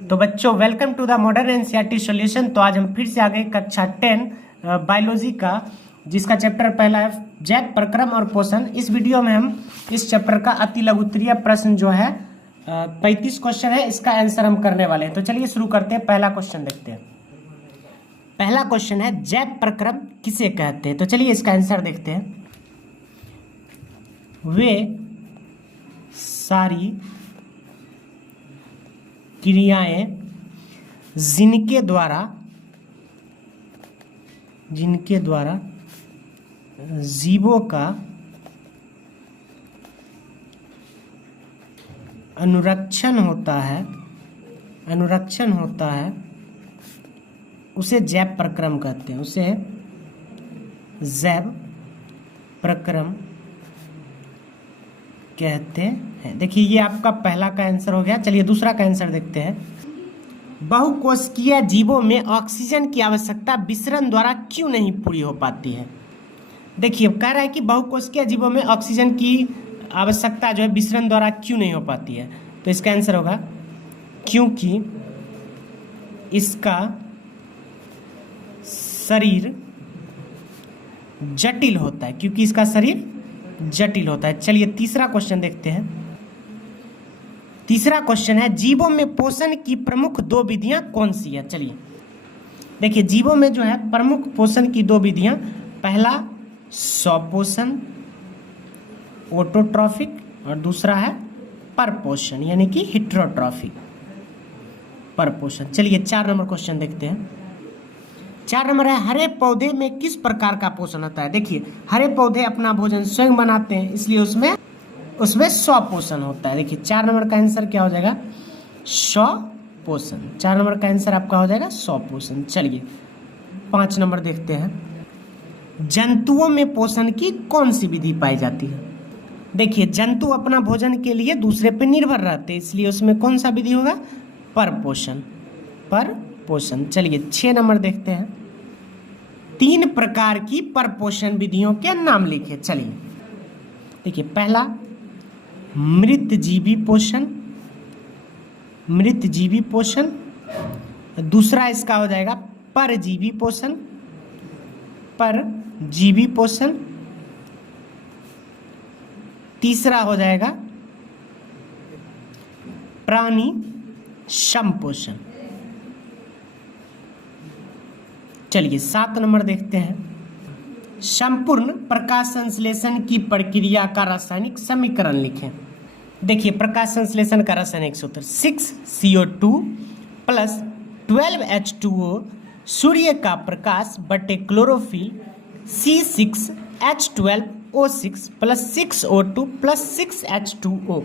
तो बच्चों welcome to the modern NCERT solution. तो आज हम फिर से आ गए कक्षा 10 बायोलॉजी का, जिसका चैप्टर पहला है जैव प्रक्रम और पोषण। इस वीडियो में हम इस चैप्टर का अति लघुत्तरीय प्रश्न जो है 35 क्वेश्चन है, इसका आंसर हम करने वाले हैं। तो चलिए शुरू करते हैं, पहला क्वेश्चन देखते हैं। पहला क्वेश्चन है जैव प्रक्रम किसे कहते हैं। तो चलिए इसका आंसर देखते हैं। वे सारी क्रियाएं जिनके द्वारा जीवों का अनुरक्षण होता है उसे जैव प्रक्रम कहते हैं। उसे जैव प्रक्रम कहते हैं। देखिए ये आपका पहला का आंसर हो गया। चलिए दूसरा का आंसर देखते हैं। बहुकोशिकीय जीवों में ऑक्सीजन की आवश्यकता विसरण द्वारा क्यों नहीं पूरी हो पाती है। देखिए कह रहा है कि बहुकोशिकीय जीवों में ऑक्सीजन की आवश्यकता जो है विसरण द्वारा क्यों नहीं हो पाती है। तो इसका आंसर होगा क्योंकि इसका शरीर जटिल होता है। चलिए तीसरा क्वेश्चन देखते हैं। तीसरा क्वेश्चन है जीवों में पोषण की प्रमुख दो विधियां कौन सी है। चलिए देखिए जीवों में जो है प्रमुख पोषण की दो विधियां, पहला स्वपोषण ऑटोट्रॉफिक और दूसरा है परपोषण यानी कि हिट्रोट्रॉफिक परपोषण। चलिए 4 नंबर क्वेश्चन देखते हैं। 4 नंबर है हरे पौधे में किस प्रकार का पोषण होता है। देखिए हरे पौधे अपना भोजन स्वयं बनाते हैं, इसलिए उसमें स्वपोषण होता है। देखिए 4 नंबर का आंसर क्या हो जाएगा, स्वपोषण। 4 नंबर का आंसर आपका हो जाएगा स्वपोषण। चलिए 5 नंबर देखते हैं। जंतुओं में पोषण की कौन सी विधि पाई जाती है। देखिए जंतु अपना भोजन के लिए दूसरे पर निर्भर रहते हैं, इसलिए उसमें कौन सा विधि होगा, परपोषण। चलिए 6 नंबर देखते हैं। 3 प्रकार की परपोषण विधियों के नाम लिखे। चलिए देखिए पहला मृतजीवी पोषण, दूसरा इसका हो जाएगा परजीवी पोषण, तीसरा हो जाएगा प्राणी संपोषण। चलिए 7 नंबर देखते हैं। संपूर्ण प्रकाश संश्लेषण की प्रक्रिया का रासायनिक समीकरण लिखें। देखिए प्रकाश संश्लेषण का रासायनिक सूत्र 6CO2 प्लस 12H2O सूर्य का प्रकाश बटे chlorophyll C6H12O6 plus 6O2 plus 6H2O।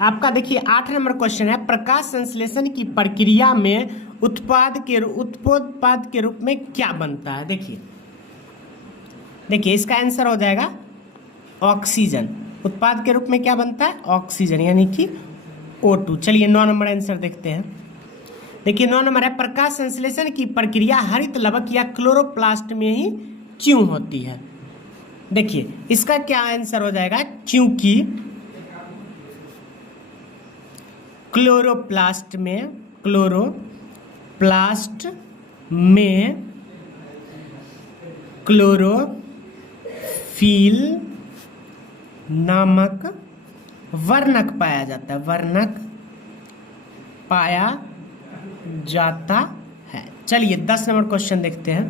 आपका देखिए 8 नंबर क्वेश्चन है प्रकाश संश्लेषण की प्रक्रिया में उत्पाद के रूप में क्या बनता है। देखिए इसका आंसर हो जाएगा ऑक्सीजन। उत्पाद के रूप में क्या बनता है, ऑक्सीजन यानी कि O2। चलिए 9 नंबर आंसर देखते हैं। देखिए 9 नंबर है प्रकाश संश्लेषण की प्रक्रिया हरित लवक या क्लोरोप्लास्ट में ही क्यों होती है। देखिए इसका क्या आंसर हो जाएगा, क्योंकि क्लोरोप्लास्ट में क्लोरोफिल नामक वर्णक पाया जाता है। चलिए 10 नंबर क्वेश्चन देखते हैं।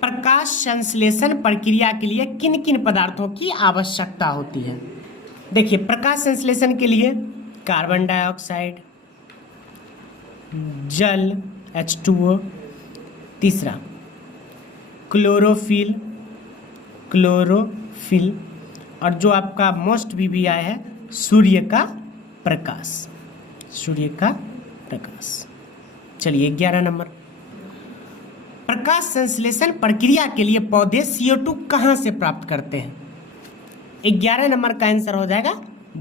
प्रकाश संश्लेषण प्रक्रिया के लिए किन किन पदार्थों की आवश्यकता होती है। देखिए प्रकाश संश्लेषण के लिए कार्बन डाइऑक्साइड, जल H2O, तीसरा क्लोरोफिल और जो आपका मोस्ट VVI है सूर्य का प्रकाश। चलिए 11 नंबर प्रकाश संश्लेषण प्रक्रिया के लिए पौधे CO2 कहाँ से प्राप्त करते हैं। 11 नंबर का आंसर हो जाएगा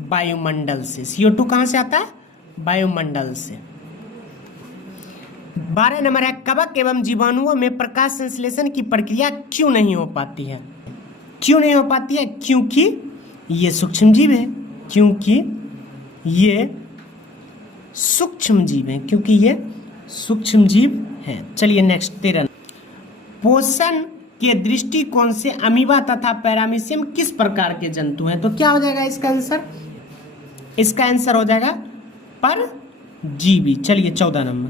वायुमंडल से। CO2 कहाँ से आता है, वायुमंडल से। 12 नंबर है कवक एवं जीवाणुओं में प्रकाश संश्लेषण की प्रक्रिया क्यों नहीं हो पाती है। क्योंकि ये सूक्ष्मजीव है, क्योंकि ये सूक्ष्म जीव हैं, क्योंकि ये सूक्ष्म जीव हैं। चलिए नेक्स्ट 13। पोषण के दृष्टिकोण से अमीबा तथा पैरामीशियम किस प्रकार के जंतु हैं? तो क्या हो जाएगा इसका आंसर? इसका आंसर हो जाएगा परजीवी। चलिए 14 नंबर।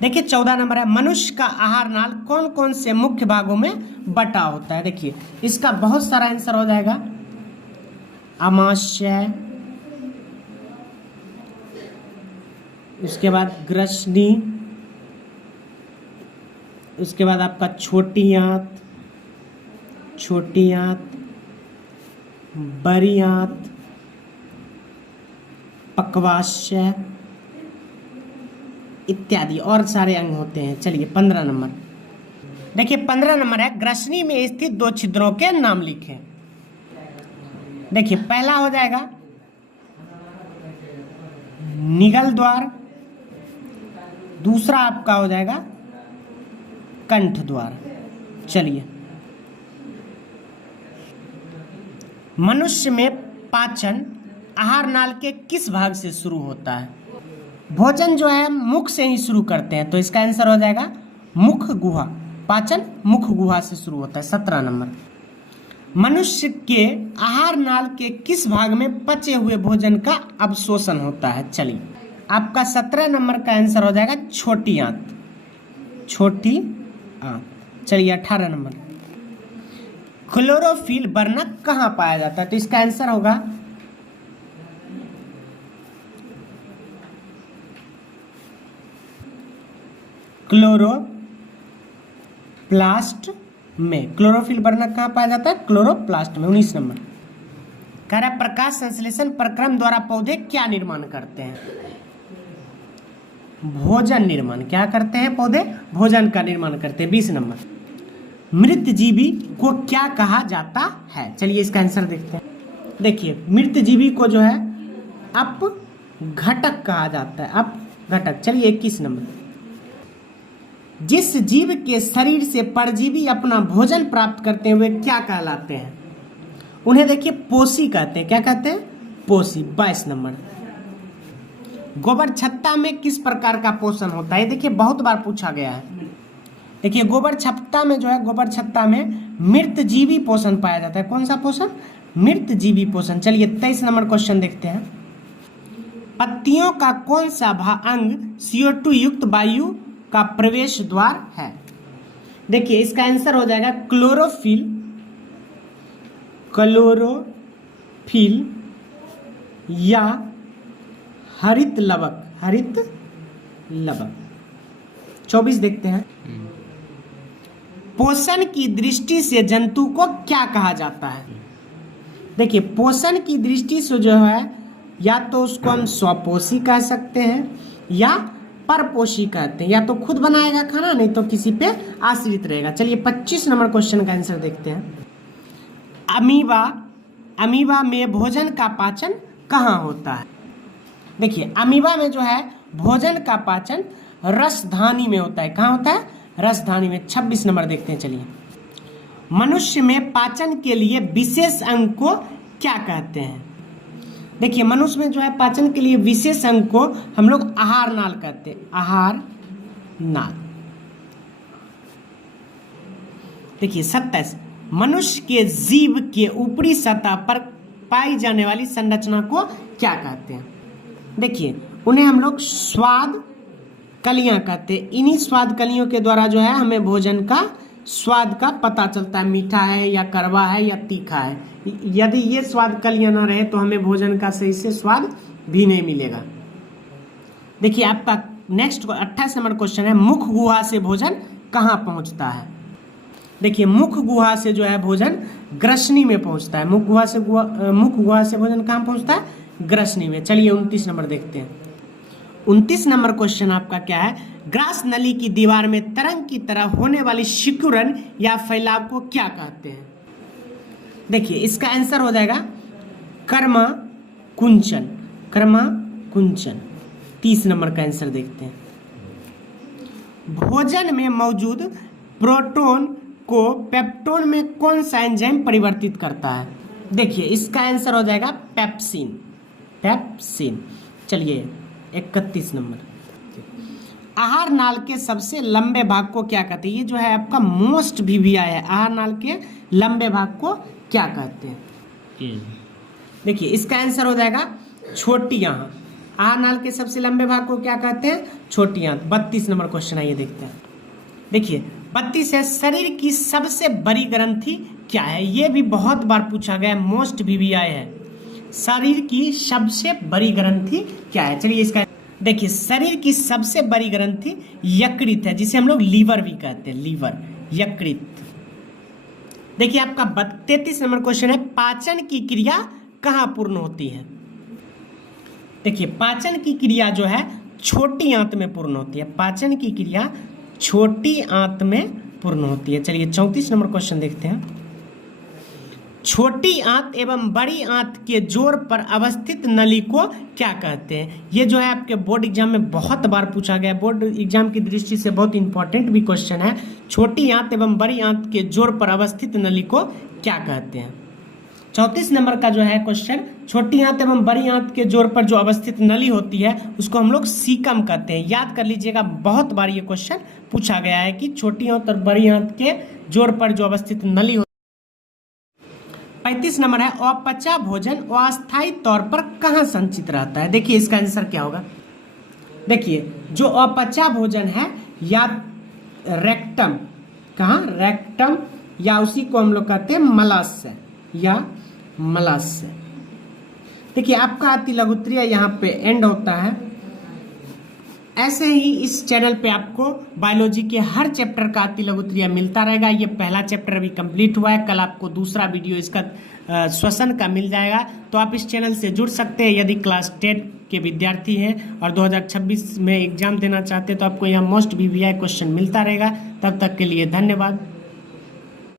देखिए 14 नंबर है, मनुष्य का आहार नाल कौन कौन से मुख्य भागों में बटा होता है? देखिए इसका बहुत सारा आंसर हो जाएगा। आमाशय, उसके बाद ग्रसनी, उसके बाद आपका छोटी आंत, बड़ी आंत, पक्वाशय इत्यादि और सारे अंग होते हैं। चलिए 15 नंबर। देखिए 15 नंबर है, ग्रसनी में स्थित 2 छिद्रों के नाम लिखें। देखिए पहला हो जाएगा निगल द्वार, दूसरा आपका हो जाएगा कंठ द्वार। चलिए, मनुष्य में पाचन आहार नाल के किस भाग से शुरू होता है? भोजन जो है मुख से ही शुरू करते हैं, तो इसका आंसर हो जाएगा मुख गुहा। पाचन मुख गुहा से शुरू होता है। 17 नंबर। मनुष्य के आहार नाल के किस भाग में पचे हुए भोजन का अवशोषण होता है? चलिए आपका 17 नंबर का आंसर हो जाएगा छोटी आंत। चलिए 18 नंबर। क्लोरोफिल वर्णक कहाँ पाया जाता है? तो इसका आंसर होगा क्लोरोप्लास्ट में। क्लोरोफिल वर्णक कहाँ पाया जाता है? क्लोरोप्लास्ट में। 19 नंबर। कह रहा है प्रकाश संश्लेषण प्रक्रम द्वारा पौधे क्या निर्माण करते हैं? भोजन निर्माण। क्या करते हैं पौधे? भोजन का निर्माण करते हैं। 20 नंबर। मृत जीवी को क्या कहा जाता है? चलिए इसका आंसर देखते हैं। देखिए मृत जीवी को जो है अपघटक कहा जाता है। अपघटक। चलिए 21 नंबर। जिस जीव के शरीर से परजीवी अपना भोजन प्राप्त करते हैं वे क्या कहलाते हैं? उन्हें देखिए पोषी कहते हैं। क्या कहते हैं? पोषी। 22 नंबर। गोबर छत्ता में किस प्रकार का पोषण होता है? देखिए बहुत बार पूछा गया है। देखिए गोबर छत्ता में जो है, गोबर छत्ता में मृत जीवी पोषण पाया जाता है। कौन सा पोषण? मृत जीवी पोषण। चलिए 23 नंबर क्वेश्चन देखते हैं। पत्तियों का कौन सा अंग CO2 युक्त वायु का प्रवेश द्वार है? देखिए इसका आंसर हो जाएगा क्लोरोफिल या हरित लवक। 24 देखते हैं। पोषण की दृष्टि से जंतु को क्या कहा जाता है? देखिए पोषण की दृष्टि से जो है या तो उसको हम स्वपोषी कह सकते हैं या परपोषी कहते हैं। या तो खुद बनाएगा खाना, नहीं तो किसी पे आश्रित रहेगा। चलिए 25 नंबर क्वेश्चन का आंसर देखते हैं। अमीबा में भोजन का पाचन कहाँ होता है? देखिए अमीबा में जो है भोजन का पाचन रसधानी में होता है। कहाँ होता है? रसधानी में। 26 नंबर देखते हैं। चलिए, मनुष्य में पाचन के लिए विशेष अंग को क्या कहते हैं? देखिए मनुष्य में जो है पाचन के लिए विशेष अंग को हम लोग आहार नाल कहते हैं। आहार नाल। देखिए 27। मनुष्य के जीभ के ऊपरी सतह पर पाई जाने वाली संरचना को क्या कहते हैं? देखिए उन्हें हम लोग स्वाद कलियां कहते हैं। इन्हीं स्वाद कलियों के द्वारा जो है हमें भोजन का स्वाद का पता चलता है, मीठा है या कड़वा है या तीखा है। यदि ये स्वाद कलियां ना रहे तो हमें भोजन का सही से स्वाद भी नहीं मिलेगा। देखिए आपका नेक्स्ट 28 नंबर क्वेश्चन है, मुख गुहा से भोजन कहाँ पहुंचता है? देखिए मुख गुहा से जो है भोजन ग्रसनी में पहुंचता है। मुख गुहा से भोजन कहाँ पहुंचता है? ग्रसनी में। चलिए 29 नंबर देखते हैं। 29 नंबर क्वेश्चन आपका क्या है? ग्रास नली की दीवार में तरंग की तरह होने वाली सिकुड़न या फैलाव को क्या कहते हैं? देखिए इसका आंसर हो जाएगा कर्मा कुंचन। 30 नंबर का आंसर देखते हैं। भोजन में मौजूद प्रोटॉन को पेप्टोन में कौन सा एंजाइम परिवर्तित करता है? देखिए इसका आंसर हो जाएगा पेप्सिन। पेप्सिन। चलिए 31 नंबर, आहार नाल के सबसे लंबे भाग को क्या कहते हैं? ये जो है आपका मोस्ट वीवीआई है। आहार नाल के लंबे भाग को क्या कहते हैं? देखिए इसका आंसर हो जाएगा छोटी आंत। आहार नाल के सबसे लंबे भाग को क्या कहते हैं? छोटी आंत। 32 नंबर क्वेश्चन आइए देखते हैं। देखिए 32 है, शरीर की सबसे बड़ी ग्रंथि क्या है? ये भी बहुत बार पूछा गया, मोस्ट वीवीआई है। शरीर की सबसे बड़ी ग्रंथि क्या है? चलिए इसका देखिए, शरीर की सबसे बड़ी ग्रंथि यकृत है, जिसे हम लोग लीवर भी कहते हैं, लीवर, यकृत। देखिए आपका 33 नंबर क्वेश्चन है, पाचन की क्रिया कहाँ पूर्ण होती है? देखिए पाचन की क्रिया जो है छोटी आंत में पूर्ण होती है। पाचन की क्रिया छोटी आंत में पूर्ण होती है। चलिए 34 नंबर क्वेश्चन देखते हैं। छोटी आंत एवं बड़ी आंत के जोड़ पर अवस्थित नली को क्या कहते हैं? ये जो है आपके बोर्ड एग्जाम में बहुत बार पूछा गया, बोर्ड एग्जाम की दृष्टि से बहुत इंपॉर्टेंट भी क्वेश्चन है। छोटी आंत एवं बड़ी आंत के जोड़ पर अवस्थित नली को क्या कहते हैं? 34 नंबर का जो है क्वेश्चन, छोटी आंत एवं बड़ी आंत के जोड़ पर जो अवस्थित नली होती है उसको हम लोग सीकम कहते हैं। याद कर लीजिएगा, बहुत बार ये क्वेश्चन पूछा गया है कि छोटी आंत और बड़ी आंत के जोड़ पर जो अवस्थित नली होती है। 35 नंबर है, अपचा भोजन अस्थायी तौर पर कहाँ संचित रहता है? देखिए इसका आंसर क्या होगा? देखिए जो अपचा भोजन है या रेक्टम, कहाँ? रेक्टम, या उसी को हम लोग कहते हैं मलाशय या मलाशय। देखिए आपका अति लघुत्तरीय यहाँ पे एंड होता है। ऐसे ही इस चैनल पे आपको बायोलॉजी के हर चैप्टर का अति लघुत्तरीय मिलता रहेगा। ये पहला चैप्टर अभी कंप्लीट हुआ है, कल आपको दूसरा वीडियो इसका श्वसन का मिल जाएगा। तो आप इस चैनल से जुड़ सकते हैं यदि क्लास 10 के विद्यार्थी हैं और 2026 में एग्जाम देना चाहते हैं, तो आपको यहाँ मोस्ट वीवीआई क्वेश्चन मिलता रहेगा। तब तक के लिए धन्यवाद।